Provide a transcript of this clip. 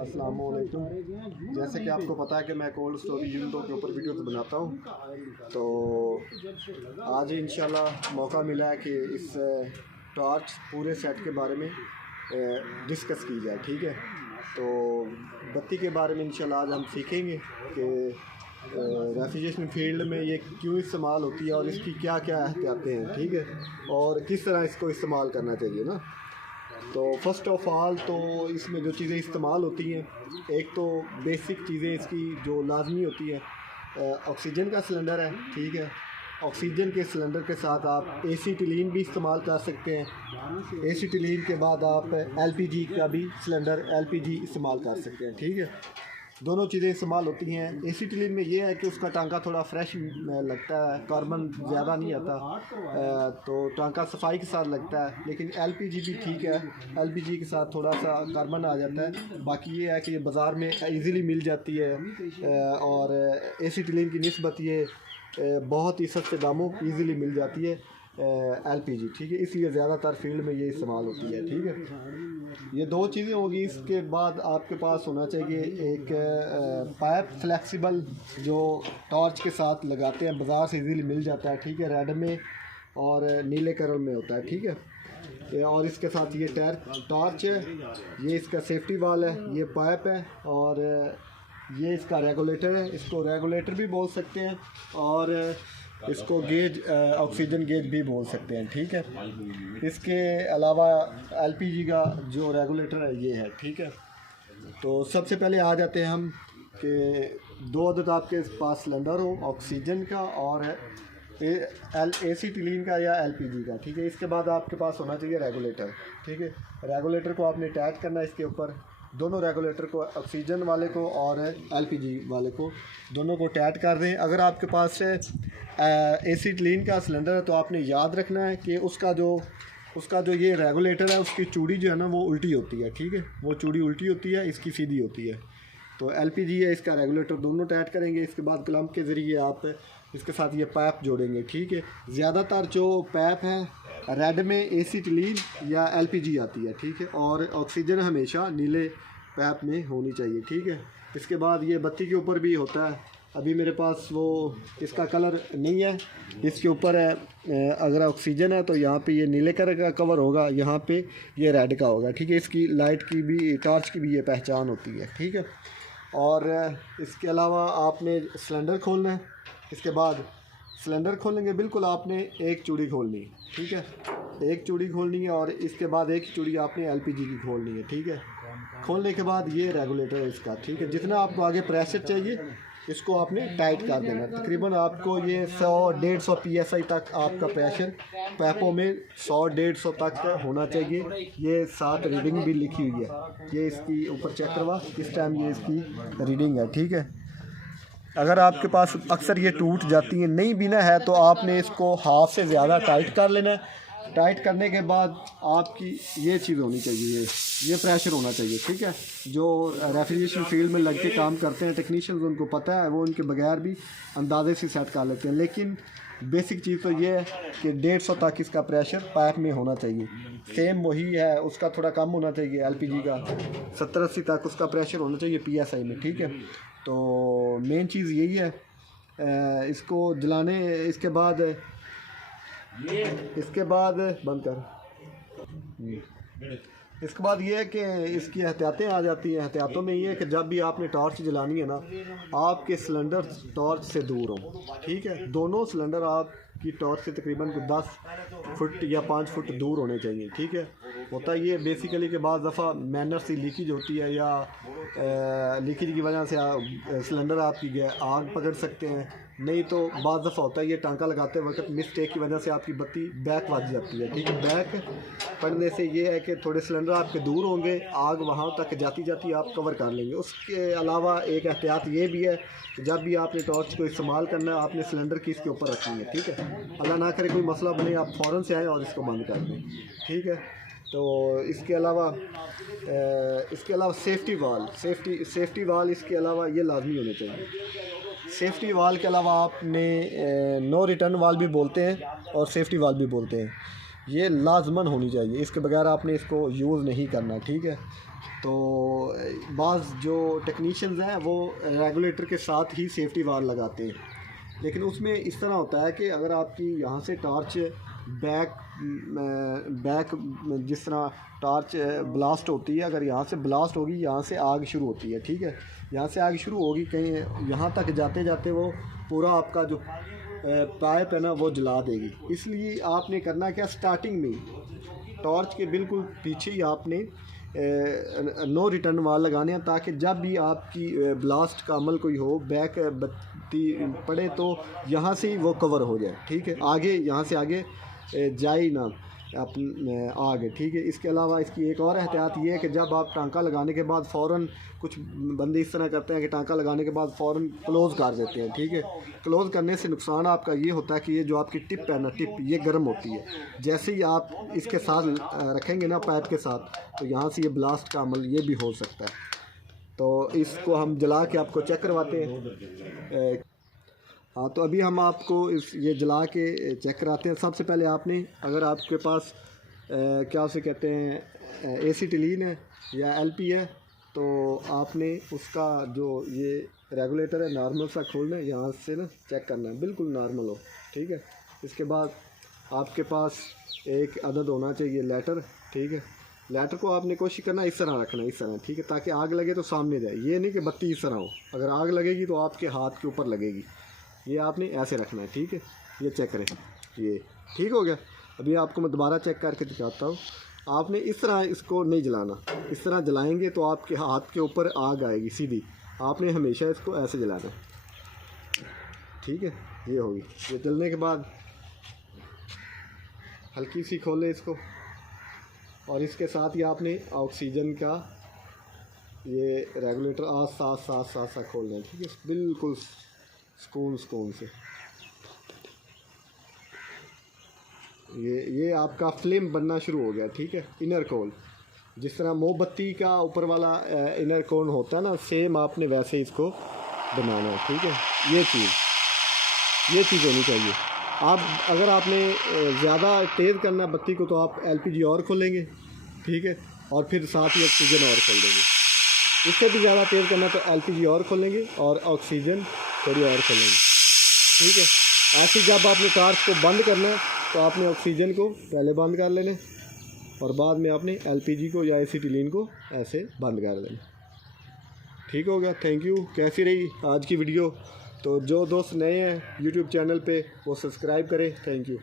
अस्सलामुअलैकुम। जैसे कि आपको पता है कि मैं कोल्ड स्टोरेज यूनिटों के ऊपर वीडियोस बनाता हूँ, तो आज इंशाल्लाह मौका मिला है कि इस टॉर्च पूरे सेट के बारे में डिस्कस की जाए। ठीक है, तो बत्ती के बारे में इंशाल्लाह आज हम सीखेंगे कि रेफ्रिजरेशन फील्ड में ये क्यों इस्तेमाल होती है और इसकी क्या क्या एहतियातें हैं। ठीक है, और किस तरह इसको इस्तेमाल करना चाहिए ना। तो फ़र्स्ट ऑफ़ ऑल तो इसमें जो चीज़ें इस्तेमाल होती हैं, एक तो बेसिक चीज़ें इसकी जो लाजमी होती है, ऑक्सीजन का सिलेंडर है। ठीक है, ऑक्सीजन के सिलेंडर के साथ आप एसीटिलीन भी इस्तेमाल कर सकते हैं। एसीटिलीन के बाद आप एलपीजी का भी सिलेंडर एलपीजी इस्तेमाल कर सकते हैं। ठीक है, दोनों चीज़ें इस्तेमाल होती हैं। एसीटिलीन में ये है कि उसका टांका थोड़ा फ्रेश लगता है, कार्बन ज़्यादा नहीं आता, तो टांका सफाई के साथ लगता है। लेकिन एलपीजी भी ठीक है, एलपीजी के साथ थोड़ा सा कार्बन आ जाता है। बाकी ये है कि ये बाज़ार में इजीली मिल जाती है, और एसीटिलीन की निस्बत ये बहुत ही सस्ते दामों इजीली मिल जाती है एलपीजी। ठीक है, इसलिए ज़्यादातर फील्ड में ये इस्तेमाल होती है। ठीक है, ये दो चीज़ें होगी। इसके बाद आपके पास होना चाहिए एक पाइप फ्लेक्सिबल, जो टॉर्च के साथ लगाते हैं, बाज़ार से इजीली मिल जाता है। ठीक है, रेड में और नीले कलर में होता है। ठीक है, और इसके साथ ये टॉर्च है, ये इसका सेफ्टी वाल है, ये पाइप है, और ये इसका रेगुलेटर है। इसको रेगुलेटर भी बोल सकते हैं और इसको गेज, ऑक्सीजन गेज भी बोल सकते हैं। ठीक है, इसके अलावा एलपीजी का जो रेगुलेटर है ये है। ठीक है, तो सबसे पहले आ जाते हैं हम कि दो अदद आपके पास सिलेंडर हो, ऑक्सीजन का और एसीटिलीन का या एलपीजी का। ठीक है, इसके बाद आपके पास होना चाहिए रेगुलेटर। ठीक है, रेगुलेटर को आपने अटैच करना है इसके ऊपर। दोनों रेगुलेटर को, ऑक्सीजन वाले को और एलपीजी वाले को, दोनों को अटैच कर दें। अगर आपके पास एसीटिलीन का सिलेंडर है तो आपने याद रखना है कि उसका जो ये रेगुलेटर है, उसकी चूड़ी जो है ना वो उल्टी होती है। ठीक है, वो चूड़ी उल्टी होती है, इसकी सीधी होती है। तो एलपीजी है, इसका रेगुलेटर दोनों अटैच करेंगे। इसके बाद क्लम्प के ज़रिए आप इसके साथ ये पाइप जोड़ेंगे। ठीक है, ज़्यादातर जो पाइप है रेड में एसीटिलीन या एलपीजी आती है। ठीक है, और ऑक्सीजन हमेशा नीले पाइप में होनी चाहिए। ठीक है, इसके बाद ये बत्ती के ऊपर भी होता है। अभी मेरे पास वो इसका कलर नहीं है, इसके ऊपर है। अगर ऑक्सीजन है तो यहाँ पे ये नीले कलर का कवर होगा, यहाँ पे ये रेड का होगा। ठीक है, इसकी लाइट की भी, टॉर्च की भी ये पहचान होती है। ठीक है, और इसके अलावा आपने सिलेंडर खोलना है। इसके बाद सिलेंडर खोलेंगे, बिल्कुल आपने एक चूड़ी खोलनी है। ठीक है, एक चूड़ी खोलनी है, और इसके बाद एक चूड़ी आपने एलपीजी की खोलनी है। ठीक है, खोलने के बाद ये रेगुलेटर है इसका। ठीक है, जितना आपको आगे प्रेशर चाहिए इसको आपने टाइट कर देना। तकरीबन आपको ये 100-150 PSI तक आपका प्रेशर पैपों में 100-150 तक होना चाहिए। ये साथ रीडिंग भी लिखी हुई है, ये इसकी ऊपर चेक करवा, इस टाइम ये इसकी रीडिंग है। ठीक है, अगर आपके पास अक्सर ये टूट जाती हैं, नहीं भी ना है, तो आपने इसको हाफ से ज़्यादा टाइट कर लेना है। टाइट करने के बाद आपकी ये चीज़ होनी चाहिए, ये प्रेशर होना चाहिए। ठीक है, जो रेफ्रिजरेशन फील्ड में लग के काम करते हैं टेक्नीशियंस, उनको पता है, वो उनके बगैर भी अंदाजे से सेट कर लेते हैं। लेकिन बेसिक चीज़ तो ये है कि 150 तक इसका प्रेशर पाइप में होना चाहिए। सेम वही है, उसका थोड़ा कम होना चाहिए, एलपीजी का 70-80 तक उसका प्रेशर होना चाहिए PSI में। ठीक है, तो मेन चीज़ यही है। इसको जलाने, इसके बाद बंद कर। इसके बाद ये है कि इसकी एहतियातें आ जाती हैं। एहतियातों में ये है कि जब भी आपने टॉर्च जलानी है ना, आपके सिलेंडर टॉर्च से दूर हो। ठीक है, दोनों सिलेंडर आपकी टॉर्च से तकरीबन 10 फुट या 5 फुट दूर होने चाहिए। ठीक है, होता ये बेसिकली कि बाद दफ़ा मैनर से लीकेज होती है, या लीकेज की वजह से सिलेंडर आपकी आग पकड़ सकते हैं। नहीं तो बाद दफ़ा होता है ये टांका लगाते वक्त मिस्टेक की वजह से आपकी बत्ती बैक बज जाती है। ठीक है, बैक पड़ने से ये है कि थोड़े सिलेंडर आपके दूर होंगे, आग वहाँ तक जाती जाती आप कवर कर लेंगे। उसके अलावा एक एहतियात ये भी है कि जब भी आपने टॉर्च को इस्तेमाल करना है, आपने सिलेंडर की इसके ऊपर रखनी है। ठीक है, अल्लाह ना करे कोई मसला बने, आप फ़ौरन से आएँ और इसको बंद कर दें। ठीक है, तो इसके अलावा सेफ्टी वाल इसके अलावा ये लाजमी होने चाहिए। सेफ्टी वाल के अलावा आपने नो रिटर्न वाल भी बोलते हैं और सेफ्टी वाल भी बोलते हैं, ये लाजमन होनी चाहिए। इसके बगैर आपने इसको यूज़ नहीं करना। ठीक है, तो बाज़ जो टेक्नीशियंस हैं वो रेगुलेटर के साथ ही सेफ्टी वायर लगाते हैं, लेकिन उसमें इस तरह होता है कि अगर आपकी यहाँ से टॉर्च बैक जिस तरह टॉर्च ब्लास्ट होती है, अगर यहाँ से ब्लास्ट होगी, यहाँ से आग शुरू होती है, ठीक है, यहाँ से आग शुरू होगी, कहीं यहाँ तक जाते जाते वो पूरा आपका जो पाइप है ना वो जला देगी। इसलिए आपने करना क्या, स्टार्टिंग में टॉर्च के बिल्कुल पीछे ही आपने नो रिटर्न वाल लगाने हैं, ताकि जब भी आपकी ब्लास्ट का अमल कोई हो, बैक बत्ती पड़े तो यहाँ से ही वो कवर हो जाए, ठीक है, आगे यहाँ से आगे जाए ना आगे, ठीक है। इसके अलावा इसकी एक और एहतियात ये है कि जब आप टांका लगाने के बाद फ़ौरन, कुछ बंदे इस तरह करते हैं कि टांका लगाने के बाद फ़ौरन क्लोज़ कर देते हैं, ठीक है। क्लोज़ करने से नुकसान आपका ये होता है कि ये जो आपकी टिप है ना, टिप ये गर्म होती है, जैसे ही आप इसके साथ रखेंगे ना पाइप के साथ, तो यहाँ से ये ब्लास्ट का अमल ये भी हो सकता है। तो इसको हम जला के आपको चेक करवाते हैं। हाँ, तो अभी हम आपको ये जला के चेक कराते हैं। सबसे पहले आपने, अगर आपके पास क्या उसे कहते हैं एसीटिलीन है या एलपी है, तो आपने उसका जो ये रेगुलेटर है नॉर्मल सा खोलना है, यहाँ से ना चेक करना है बिल्कुल नॉर्मल हो, ठीक है। इसके बाद आपके पास एक अदद होना चाहिए लेटर, ठीक है। लेटर को आपने कोशिश करना इस तरह रखना, इस तरह, ठीक है, ताकि आग लगे तो सामने जाए, ये नहीं कि बत्ती इस तरह हो, अगर आग लगेगी तो आपके हाथ के ऊपर लगेगी, ये आपने ऐसे रखना है, ठीक है। ये चेक करें, ये ठीक हो गया। अभी आपको मैं दोबारा चेक करके दिखाता हूँ। आपने इस तरह इसको नहीं जलाना, इस तरह जलाएंगे तो आपके हाथ के ऊपर आग आएगी सीधी, आपने हमेशा इसको ऐसे जलाना, ठीक है। ये होगी, ये जलने के बाद हल्की सी खोलें इसको, और इसके साथ ही आपने ऑक्सीजन का ये रेगुलेटर आस्ता आस्ता आस्ता आस्ता खोलना है, ठीक है, बिल्कुल सुकून से। ये आपका फ्लेम बनना शुरू हो गया, ठीक है। इनर कोन, जिस तरह मोमबत्ती का ऊपर वाला इनर कोन होता है ना, सेम आपने वैसे ही इसको बनाना है, ठीक है। ये चीज़ होनी चाहिए। आप अगर आपने ज़्यादा तेज़ करना है बत्ती को, तो आप एलपीजी और खोलेंगे, ठीक है, और फिर साथ ही ऑक्सीजन और खोल देंगे। इससे भी ज़्यादा तेज़ करना है तो एलपीजी और खोलेंगे और ऑक्सीजन थोड़ी और खोलेंगे, ठीक है। ऐसे जब आपने टॉर्च को बंद करना है तो आपने ऑक्सीजन को पहले बंद कर लेना, और बाद में आपने एलपीजी को या एसीटिलीन को ऐसे बंद कर देना, ठीक हो गया। Thank you. कैसी रही आज की वीडियो? तो जो दोस्त नए हैं यूट्यूब चैनल पे वो सब्सक्राइब करें। Thank you.